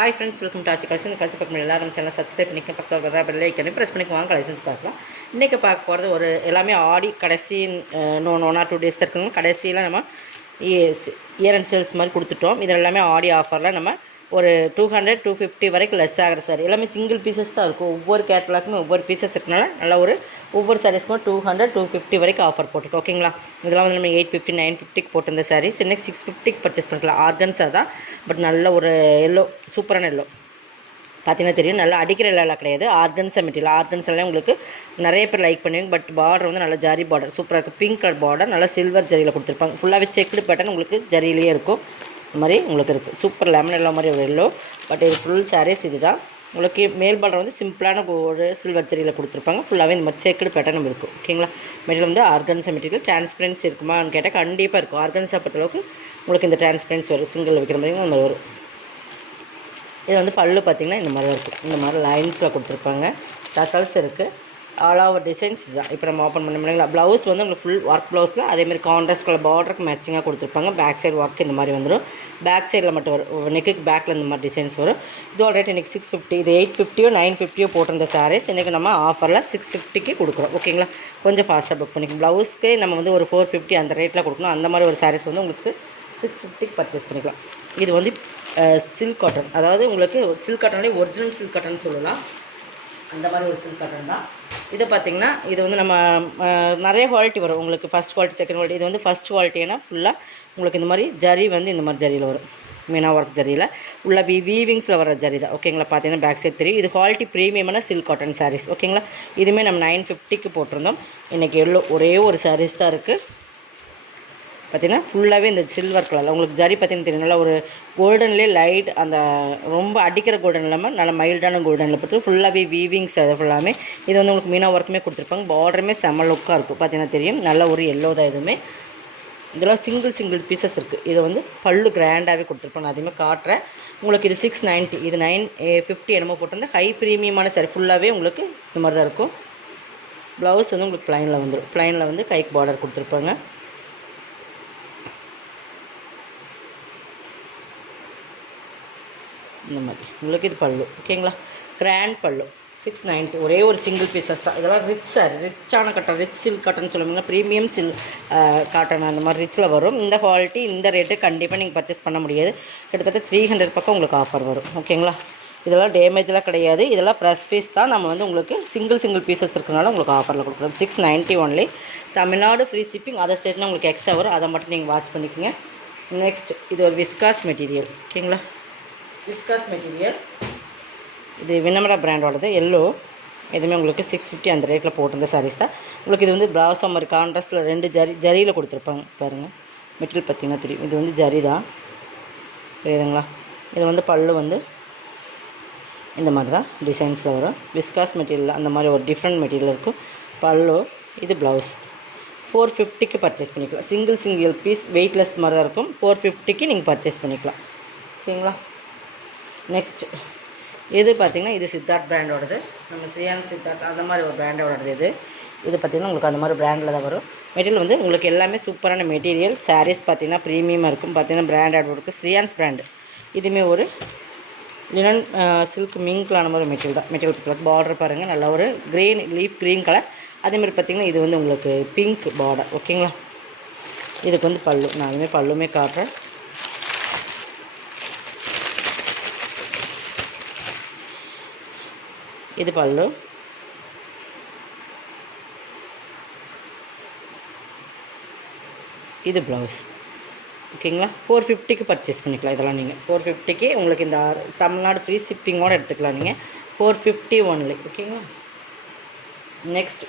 Hi friends, welcome to Aachi collection. இந்த collection பார்க்க எல்லாரும் சேனல் சப்ஸ்கிரைப் பண்ணிக்க, பக்கத்தில் வர பெல் ஐக்கனை ப்ரெஸ் பண்ணி வாங்க கலெக்ஷன்ஸ் பார்க்கலாம். இன்றைக்கி பார்க்க போகிறது ஒரு எல்லாமே ஆடி கடைசி 1 or 2 days இருக்குங்க. கடைசியில் நம்ம இயர் அண்ட் சேல்ஸ் மாதிரி கொடுத்துட்டோம். இதில் எல்லாமே ஆடி ஆஃபரில் நம்ம ஒரு 200-250 வரைக்கும் லெஸ் ஆகிற சார் எல்லாமே சிங்கிள் பீசஸ் தான் இருக்கும். ஒவ்வொரு கேட்டலாக்குமே ஒவ்வொரு பீசஸ் இருக்கனால நல்லா ஒரு ஒவ்வொரு சாரீஸ்க்கும் 200-250 வரைக்கும் ஆஃபர் போட்டுருக்கோம். ஓகேங்களா, இதெல்லாம் வந்து நம்ம 850-950 போட்டிருந்த சாரீஸ் இன்னைக்கு 650 பர்ச்சேஸ் பண்ணிக்கலாம். ஆர்கன்ஸா தான், பட் நல்ல ஒரு எல்லோ, சூப்பரான எல்லோ பார்த்தீங்கன்னா தெரியும். நல்லா அடிக்கிற எல்லாம் கிடையாது, ஆர்கன்ஸா மெட்டீரியல். ஆர்கன்ஸெல்லாம் உங்களுக்கு நிறைய பேர் லைக் பண்ணுவீங்க. பட் பார்டர் வந்து நல்லா ஜரி பார்டர் சூப்பராக இருக்குது. பிங்க் கலர் பார்டர் நல்லா சில்வர் ஜரியில் கொடுத்துருப்பாங்க. ஃபுல்லாகவே செக்குடு பேட்டர்ன் உங்களுக்கு ஜரியிலேயே இருக்கும். இந்த மாதிரி உங்களுக்கு இருக்குது. சூப்பர் லெமன் எல்லோ மாதிரி ஒரு எல்லோ. பட் இது ஃபுல் சாரீஸ் இது தான். உங்களுக்கு மேல் பார்டர் வந்து சிம்பிளான ஒரு சில்வர் ஜரியில் கொடுத்துருப்பாங்க. ஃபுல்லாகவே இந்த மாதிரி செக்குடு பேட்டர்னும் இருக்கும். ஓகேங்களா, மெட்டீரியல் வந்து ஆர்கன்ஸா மெட்டீரியல். டிரான்ஸ்பரன்சி இருக்குமான்னு கேட்டால் கண்டிப்பாக இருக்கும். ஆர்கன்ஸா பொறுத்தளவுக்கு உங்களுக்கு இந்த டிரான்ஸ்பரன்சி வரும். சிங்கிள் வைக்கிற மாதிரி அந்த வரும். இது வந்து பல்லு பார்த்திங்கன்னா இந்த மாதிரி தான் இருக்கும். இந்த மாதிரி லைன்ஸில் கொடுத்துருப்பாங்க. டசல்ஸ் இருக்குது. ஆல் ஓவர் டிசைன்ஸ் இதுதான். இப்போ நம்ம ஓப்பன் பண்ண முடியுங்களா. ப்ளவுஸ் வந்து உங்களுக்கு ஃபுல் ஒர்க் ப்ளவுஸில் அதேமாதிரி கான்ட்ராஸ்ட் கலர் பார்டருக்கு மேட்சிங்காக கொடுத்துருப்பாங்க. பேக் சைடு ஒர்க் இந்த மாதிரி வந்துடும். பேக் சைடில் மட்டும் வரும். நெக்குக்கு பேக்கில் இந்த மாதிரி டிசைன்ஸ் வரும். இதோட ரேட் இன்றைக்கி 650. இது 850-950 போட்டிருந்த சாரீஸ் இன்றைக்கி நம்ம ஆஃபரில் 650 கொடுக்குறோம். ஓகேங்களா, கொஞ்சம் ஃபாஸ்ட்டாக புக் பண்ணிக்கலாம். ப்ளவுஸ்க்கு நம்ம வந்து ஒரு 450 அந்த ரேட்டில் கொடுக்கணும். அந்த மாதிரி ஒரு சாரீஸ் வந்து உங்களுக்கு 650 பர்ச்சேஸ் பண்ணிக்கலாம். இது வந்து சில்க் காட்டன், அதாவது உங்களுக்கு சில்க் காட்டன்லேயே ஒரிஜினல் சில்க் காட்டன் சொல்லலாம். அந்த மாதிரி ஒரு சில்க் காட்டன் தான். இதை பார்த்திங்கன்னா இது வந்து நம்ம நிறைய குவாலிட்டி வரும் உங்களுக்கு. First quality, second quality. இது வந்து ஃபஸ்ட் குவாலிட்டினா ஃபுல்லாக உங்களுக்கு இந்த மாதிரி ஜரி வந்து இந்த மாதிரி ஜரியில் வரும். மீனா ஒர்க் ஜரியில் உள்ள வீவிங்ஸில் வர ஜரி தான். ஓகேங்களா, பார்த்தீங்கன்னா பேக் சைட் தெரியும். இது குவாலிட்டி ப்ரீமியமான சில்க் காட்டன் சாரீஸ். ஓகேங்களா, இதுவுமே நம்ம 950 போட்டிருந்தோம். இன்றைக்கி எவ்வளோ ஒரே ஒரு சாரீஸ் தான் இருக்குது. பார்த்திங்கன்னா ஃபுல்லாகவே இந்த சில்வர் கலரில் உங்களுக்கு ஜரி பார்த்திங்கன்னா தெரியும். நல்லா ஒரு கோல்டன்லேயே லைட், அந்த ரொம்ப அடிக்கிற கோல்டன் இல்லாமல் நல்லா மைல்டான கோல்டனில் பார்த்து ஃபுல்லாகவே வீவிங்ஸ். அது ஃபுல்லாமே இது வந்து உங்களுக்கு மீனா ஒர்க்குமே கொடுத்துருப்பாங்க. பார்டருமே செம்ம லுக்காக இருக்கும். பார்த்தீங்கன்னா தெரியும். நல்ல ஒரு எல்லோ தான். இதுவுமே இதெல்லாம் சிங்கிள் பீசஸ் இருக்குது. இதை வந்து பல்லு கிராண்டாகவே கொடுத்துருப்பாங்க. அதேமாதிரி காட்டுறேன் உங்களுக்கு. இது 690, இது 950 என்னமோ போட்டிருந்தேன். ஹை ப்ரீமியமான சாரி ஃபுல்லாகவே உங்களுக்கு இந்த மாதிரி தான் இருக்கும். ப்ளவுஸ் வந்து உங்களுக்கு ப்ளைனில் வந்துடும். ப்ளைனில் வந்து கைக்கு பார்டர் கொடுத்துருப்பாங்க. இந்த மாதிரி உங்களுக்கு இது பல்லு. ஓகேங்களா, கிராண்ட் பல்லு 690. ஒரே ஒரு சிங்கிள் பீசஸ் தான். இதெல்லாம் ரிச் சாரி, ரிச்சான காட்டன், ரிச் சில்க் காட்டன் சொல்லுவாங்க. ப்ரீமியம் காட்டன் அந்த மாதிரி ரிச்சில் வரும். இந்த குவாலிட்டி இந்த ரேட்டு கண்டிப்பாக நீங்கள் பர்ச்சேஸ் பண்ண முடியாது. கிட்டத்தட்ட 300 பக்கம் உங்களுக்கு ஆஃபர் வரும். ஓகேங்களா, இதெல்லாம் டேமேஜெலாம் கிடையாது. இதெல்லாம் ப்ரெஸ் பீஸ் தான். நம்ம வந்து உங்களுக்கு சிங்கிள் பீசஸ் இருக்கிறனால உங்களுக்கு ஆஃபரில் கொடுக்குறோம். 690 only. Tamil Nadu free shipping. Other ஸ்டேட்னா உங்களுக்கு எக்ஸ்ட்ரா வரும். அதை மட்டும் நீங்கள் வாட்ச் பண்ணிக்கோங்க. நெக்ஸ்ட் இது ஒரு விஸ்காஸ் மெட்டீரியல். ஓகேங்களா, விஸ்காஸ் மெட்டீரியல். இது வினமரா பிராண்டோடது எல்லோ. எதுவுமே உங்களுக்கு 650 அந்த ரேட்டில் போட்டிருந்த சாரீஸ் தான். உங்களுக்கு இது வந்து பிராசோ மாதிரி கான்ட்ராஸ்ட்டில் 2 ஜரியில் கொடுத்துருப்பாங்க. பாருங்கள், மெட்டீரியல் பார்த்திங்கன்னா தெரியும். இது வந்து ஜரி தான், தெரியுதுங்களா. இது வந்து பல்லு வந்து இந்த மாதிரி தான் டிசைன்ஸில் வரும். விஸ்காஸ் மெட்டீரியல் அந்த மாதிரி ஒரு டிஃப்ரெண்ட் மெட்டீரியல் இருக்கும். பல்லு. இது ப்ளவுஸ். 450 பர்ச்சேஸ் பண்ணிக்கலாம். சிங்கிள் பீஸ் வெயிட்லெஸ் மாதிரி தான் இருக்கும். 450 நீங்கள் பர்ச்சேஸ் பண்ணிக்கலாம். ஓகேங்களா, நெக்ஸ்ட் இது பார்த்திங்கன்னா இது சித்தார்த் பிராண்டோடது. நம்ம ஸ்ரீயான் சித்தார்த் அந்த மாதிரி ஒரு பிராண்டோடது. இது பார்த்திங்கன்னா உங்களுக்கு அந்த மாதிரி பிராண்டில் தான் வரும். மெட்டீரியல் வந்து உங்களுக்கு எல்லாமே சூப்பரான மெட்டீரியல். சாரீஸ் பார்த்திங்கன்னா ப்ரீமியமாக இருக்கும். பார்த்திங்கன்னா பிராண்டட் இருக்குது. ஸ்ரீயான்ஸ் பிராண்டு. இதுவுமே ஒரு லினன் சில்க் மிங்க்லான மாதிரி மெட்டீரியல் தான். மெட்டீரியல் பார்த்திங்கன்னா பார்டர் பாருங்கள், நல்லா ஒரு க்ரீன் லீஃப் க்ரீன் கலர். அதேமாதிரி பார்த்திங்கன்னா இது வந்து உங்களுக்கு பிங்க் பார்டர். ஓகேங்களா, இதுக்கு வந்து பல்லு. நான் அதுமாதிரி பல்லுமே காட்டுறேன். இது பல்லு. இது ப்ளவுஸ். ஓகேங்களா, 450 பர்ச்சேஸ் பண்ணிக்கலாம். இதெல்லாம் நீங்கள் 450 உங்களுக்கு இந்த தமிழ்நாடு ஃப்ரீ ஷிப்பிங்கோடு எடுத்துக்கலாம் நீங்கள். 450 ஒன்லி. ஓகேங்களா, நெக்ஸ்ட்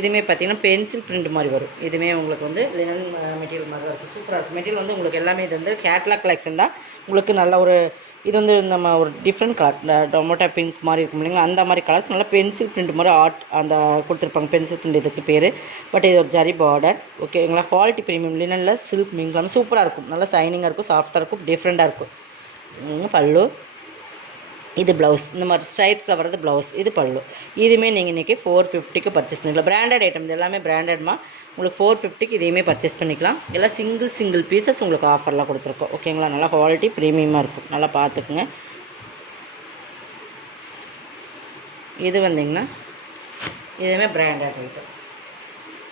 இதுவுமே பார்த்திங்கன்னா பென்சில் பிரிண்ட் மாதிரி வரும். இதுவுமே உங்களுக்கு வந்து லினன் மெட்டீரியல் மாதிரி தான் இருக்கும். சூப்பராக இருக்கும். மெட்டீரியல் வந்து உங்களுக்கு எல்லாமே இது வந்து கேட்லாக் கலெக்ஷன் தான். உங்களுக்கு நல்ல ஒரு இது வந்து நம்ம ஒரு டிஃப்ரெண்ட் கலர் டொமேட்டோ பிங்க் மாதிரி இருக்கும் இல்லைங்களா, அந்த மாதிரி கலர்ஸ் நல்லா பென்சில் பிரிண்ட் மாதிரி அந்த கொடுத்துருப்பாங்க. பென்சில் பிரிண்ட் இதுக்கு பேர். பட் இது ஒரு ஜரி பார்டர். ஓகேங்களா, குவாலிட்டி ப்ரீமியம் லினனில் சில்க் மிங்க்லாம் சூப்பராக இருக்கும். நல்லா சைனிங்காக இருக்கும், சாஃப்டாக இருக்கும், டிஃப்ரெண்ட்டாக இருக்கும். பல்லு. இது ப்ளவுஸ். இந்த மாதிரி ஸ்ட்ரைப்ஸில் வர்றது ப்ளவுஸ். இது பல்லு. இதுவுமே நீங்கள் இன்றைக்கி 450 பர்ச்சேஸ் பண்ணிக்கலாம். Branded item. இது எல்லாமே பிராண்டட்மா. உங்களுக்கு 450 இதையுமே பர்ச்சேஸ் பண்ணிக்கலாம். எல்லாம் சிங்கிள் பீசஸ் உங்களுக்கு ஆஃபர்லாம் கொடுத்துருக்கோம். ஓகேங்களா, நல்லா குவாலிட்டி ப்ரீமியமாக இருக்கும். நல்லா பார்த்துக்குங்க. இது வந்திங்கன்னா இதுவுமே பிராண்டட் ஐட்டம்.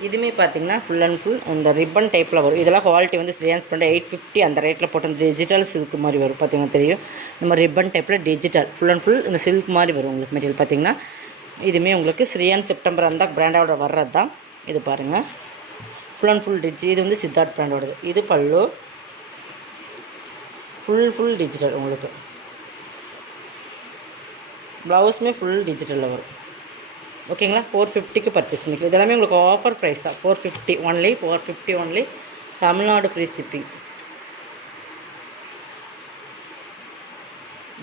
இதுவுமே பார்த்திங்கன்னா ஃபுல் அண்ட் ஃபுல் அந்த ரிப்பன் டைப்பில் வரும். இதெல்லாம் குவாலிட்டி வந்து ஸ்ரீயான்ஸ் பண்ண 850 அந்த ரேட்டில் போட்டு அந்த டிஜிட்டல் சில்க் மாதிரி வரும். பார்த்திங்கன்னா தெரியும், இந்த மாதிரி ரிப்பன் டைப்பில் டிஜிட்டல் ஃபுல் அண்ட் ஃபுல் இந்த சில்க் மாதிரி வரும் உங்களுக்கு மெட்டீரியல். பார்த்திங்கன்னா இதுவுமே உங்களுக்கு ஸ்ரீயான் செப்டம்பர் அந்த பிராண்டோட வர்றது தான். இது பாருங்கள், ஃபுல் அண்ட் ஃபுல் இது வந்து சித்தார்த் பிராண்டோடது. இது பல்லு ஃபுல் டிஜிட்டல் உங்களுக்கு. ப்ளவுஸுமே ஃபுல் டிஜிட்டலில் வரும். ஓகேங்களா, 450க்கு பர்ச்சேஸ் பண்ணிக்கலாம். இதெல்லாமே உங்களுக்கு ஆஃபர் ப்ரைஸ் தான். 450 only, 450 only, Tamil Nadu free shipping.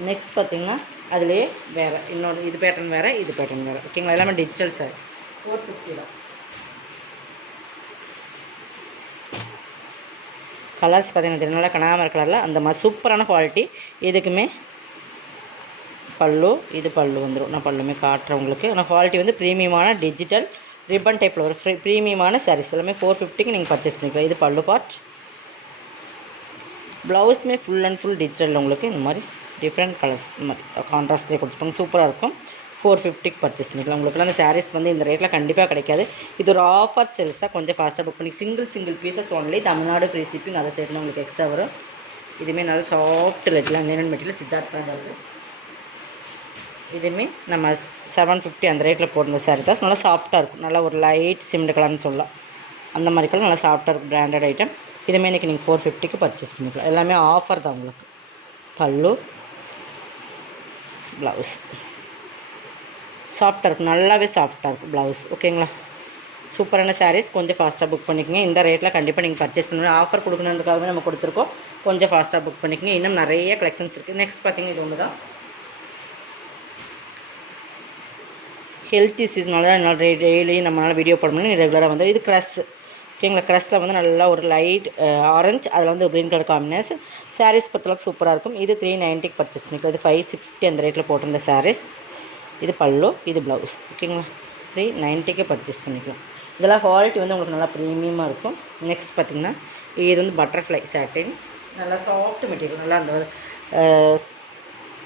Next பார்த்திங்கன்னா அதுலேயே வேறு இன்னொரு இது பேட்டர்ன் வேறு, இது பேட்டர்ன் வேறு. ஓகேங்களா, எல்லாமே டிஜிட்டல் சார். 450 தான். கலர்ஸ் பார்த்திங்கன்னா தெரியும், நல்லா கனாமர் கலரில் அந்த மாதிரி சூப்பரான குவாலிட்டி. இதுக்குமே பல்லு, இது பல்லு வந்துடும். நான் பல்லுமே காட்டுறேன் உங்களுக்கு. ஆனால் குவாலிட்டி வந்து ப்ரீமியமான டிஜிட்டல் ரிப்பன் டைப்பில் ஒரு ப்ரீமியமான சாரீஸ் எல்லாமே 450க்கு நீங்கள் பர்ச்சேஸ் பண்ணிக்கலாம். இது பல்லு பார்ட். ப்ளவுஸுமே ஃபுல் அண்ட் ஃபுல் டிஜிட்டலில் உங்களுக்கு இந்த மாதிரி டிஃப்ரெண்ட் கலர்ஸ் இந்த மாதிரி கான்ட்ராஸ்ட்லேயே கொடுத்துருப்பாங்க. சூப்பராக இருக்கும். 450க்கு பர்ச்சேஸ் பண்ணிக்கலாம். உங்களுக்குலாம் அந்த சாரீஸ் வந்து இந்த ரேட்டில் கண்டிப்பாக கிடைக்காது. இது ஒரு ஆஃபர் சேல்ஸ் தான். கொஞ்சம் ஃபாஸ்ட்டாக புக் பண்ணி single pieces only, Tamil Nadu free shipping. அதை சேர்த்து உங்களுக்கு எக்ஸ்ட்ரா வரும். இதுவுமே நல்லா சாஃப்ட் லெட்லாம் லினன் மெட்டீரியல் சித்தார்த் பிராண்ட் வருது. இதுவுமே நம்ம 750 அந்த ரேட்டில் போடுற சாரீ தான். நல்லா சாஃப்ட்டாக இருக்கும். நல்லா ஒரு லைட் சிமெண்ட் கலர்னு சொல்லலாம். அந்த மாதிரி கலர் நல்லா சாஃப்ட்டாக இருக்கும். Branded item. இதுவுமே இன்றைக்கி நீங்கள் 450க்கு பர்ச்சேஸ் பண்ணிக்கலாம். எல்லாமே ஆஃபர் தான் உங்களுக்கு. பல்லு, ப்ளவுஸ் சாஃப்ட்டாக இருக்கும். நல்லாவே சாஃப்ட்டாக இருக்கும் ப்ளவுஸ். ஓகேங்களா, சூப்பரான சாரீஸ். கொஞ்சம் ஃபாஸ்ட்டாக புக் பண்ணிக்கோங்க. இந்த ரேட்டில் கண்டிப்பாக நீங்கள் பர்ச்சேஸ் பண்ணணும். ஆஃபர் கொடுக்கணுன்றதுக்காகவே நம்ம கொடுத்துருக்கோம். கொஞ்சம் ஃபாஸ்ட்டாக புக் பண்ணிக்கோங்க. இன்னும் நிறைய கலெக்ஷன்ஸ் இருக்குது. நெக்ஸ்ட் பார்த்திங்கன்னா இது ஒன்று தான். ஹெல்த் இஷ்யூஸ்னால தான் டெய்லி நம்மளால் வீடியோ போட முடியும். ரெகுலராக வந்து இது க்ரஸ். ஓகேங்களா, க்ரஸில் வந்து நல்லா ஒரு லைட் ஆரஞ்சு, அதில் வந்து க்ரீன் கலர் காம்பினேஷன். சாரீஸ் பொறுத்தளவுக்கு சூப்பராக இருக்கும். இது 390க்கு பர்ச்சேஸ் பண்ணிக்கலாம். இது 550 அந்த ரேட்டில் போட்டிருந்த சாரீஸ். இது பல்லு, இது ப்ளவுஸ். ஓகேங்களா, 390க்கு பர்ச்சேஸ் பண்ணிக்கலாம். இதெல்லாம் குவாலிட்டி வந்து உங்களுக்கு நல்லா ப்ரீமியமாக இருக்கும். நெக்ஸ்ட் பார்த்திங்கன்னா இது வந்து பட்டர்ஃப்ளை சாட்டின். நல்லா சாஃப்ட் மெட்டீரியல். நல்லா அந்த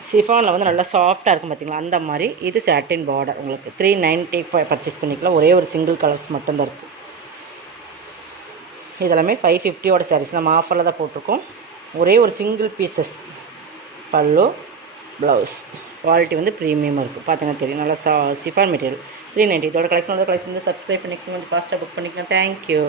சிஃபானில் வந்து நல்லா சாஃப்ட்டாக இருக்கும் பார்த்திங்களா, அந்த மாதிரி. இது சாட்டின் பார்டர் உங்களுக்கு 390 பர்ச்சேஸ் பண்ணிக்கலாம். ஒரே ஒரு சிங்கிள் கலர்ஸ் மட்டும்தான் இருக்கும். இதெல்லாமே 550யோட சாரீஸ். நம்ம ஆஃபரில் தான் போட்டிருக்கோம். ஒரே ஒரு சிங்கிள் பீசஸ். பல்லு, ப்ளவுஸ். குவாலிட்டி வந்து ப்ரீமியமாக இருக்கும். பார்த்தீங்கன்னா தெரியும், நல்லா சிஃபான் மெட்டீரியல். 390. இதோட கலெக்ஷன் வந்து சப்ஸ்கிரைப் பண்ணிக்கணும். ஃபாஸ்ட்டாக புக் பண்ணிக்கலாம். தேங்க்யூ.